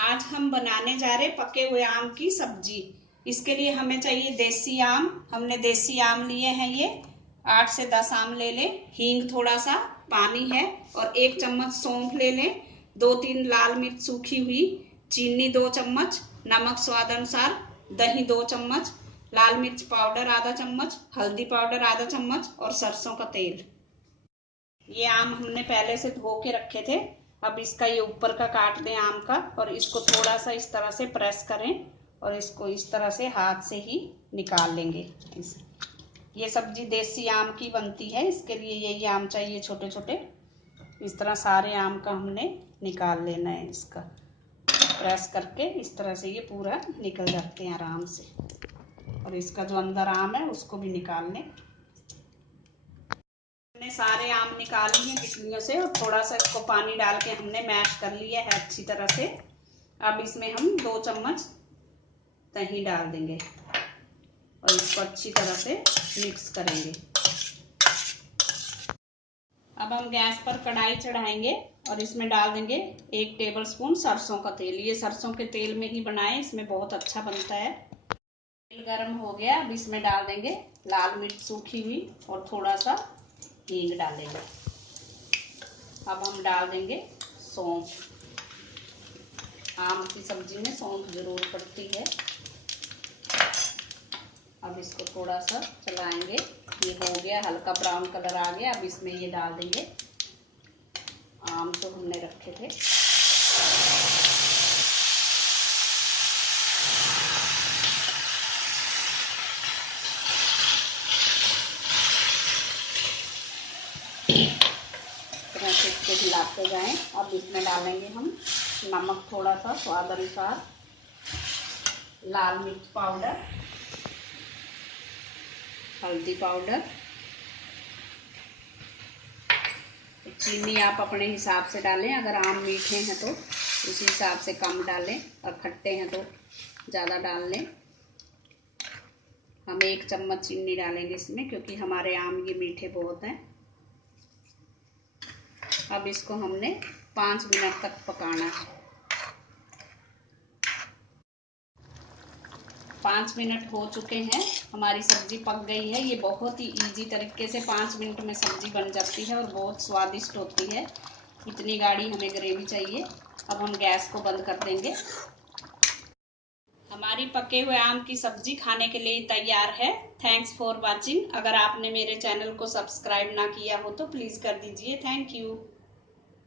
आज हम बनाने जा रहे पके हुए आम की सब्जी। इसके लिए हमें चाहिए देसी आम। हमने देसी आम लिए हैं, ये 8 से 10 आम ले लें। हींग थोड़ा सा, पानी है और 1 चम्मच सौंफ ले लें। 2-3 लाल मिर्च सूखी हुई, चीनी 2 चम्मच, नमक स्वाद अनुसार, दही 2 चम्मच, लाल मिर्च पाउडर आधा चम्मच, हल्दी पाउडर आधा चम्मच और सरसों का तेल। ये आम हमने पहले से धो के रखे थे। अब इसका ये ऊपर का काट दें आम का, और इसको थोड़ा सा इस तरह से प्रेस करें और इसको इस तरह से हाथ से ही निकाल लेंगे। ये सब्जी देसी आम की बनती है, इसके लिए यही आम चाहिए छोटे छोटे। इस तरह सारे आम का हमने निकाल लेना है। इसका प्रेस करके इस तरह से ये पूरा निकल जाते हैं आराम से। और इसका जो अंदर आम है उसको भी निकाल लें। हमने सारे आम निकाल लिए गिटलियों से और थोड़ा सा इसको पानी डाल के हमने मैश कर लिया है अच्छी तरह से। अब इसमें हम 2 चम्मच दही डाल देंगे और इसको अच्छी तरह से मिक्स करेंगे। अब हम गैस पर कढ़ाई चढ़ाएंगे और इसमें डाल देंगे 1 टेबलस्पून सरसों का तेल। ये सरसों के तेल में ही बनाएं, इसमें बहुत अच्छा बनता है। तेल गर्म हो गया, अब इसमें डाल देंगे लाल मिर्च सूखी हुई और थोड़ा सा हींग डालेंगे। अब हम डाल देंगे सौंफ। आम की सब्जी में सौंफ जरूर पड़ती है। अब इसको थोड़ा सा चलाएंगे। ये हो गया, हल्का ब्राउन कलर आ गया। अब इसमें ये डाल देंगे आम जो हमने रखे थे। इसको हिलाते जाएं। अब इसमें डालेंगे हम नमक थोड़ा सा स्वाद अनुसार, लाल मिर्च पाउडर, हल्दी पाउडर, चीनी आप अपने हिसाब से डालें। अगर आम मीठे हैं तो उसी हिसाब से कम डालें और खट्टे हैं तो ज़्यादा डाल लें। हम 1 चम्मच चीनी डालेंगे इसमें, क्योंकि हमारे आम ये मीठे बहुत हैं। अब इसको हमने 5 मिनट तक पकाना है। 5 मिनट हो चुके हैं, हमारी सब्जी पक गई है। ये बहुत ही इजी तरीके से 5 मिनट में सब्जी बन जाती है और बहुत स्वादिष्ट होती है। इतनी गाढ़ी हमें ग्रेवी चाहिए। अब हम गैस को बंद कर देंगे। हमारी पके हुए आम की सब्जी खाने के लिए तैयार है। Thanks for watching. अगर आपने मेरे चैनल को सब्सक्राइब ना किया हो तो प्लीज़ कर दीजिए। Thank you.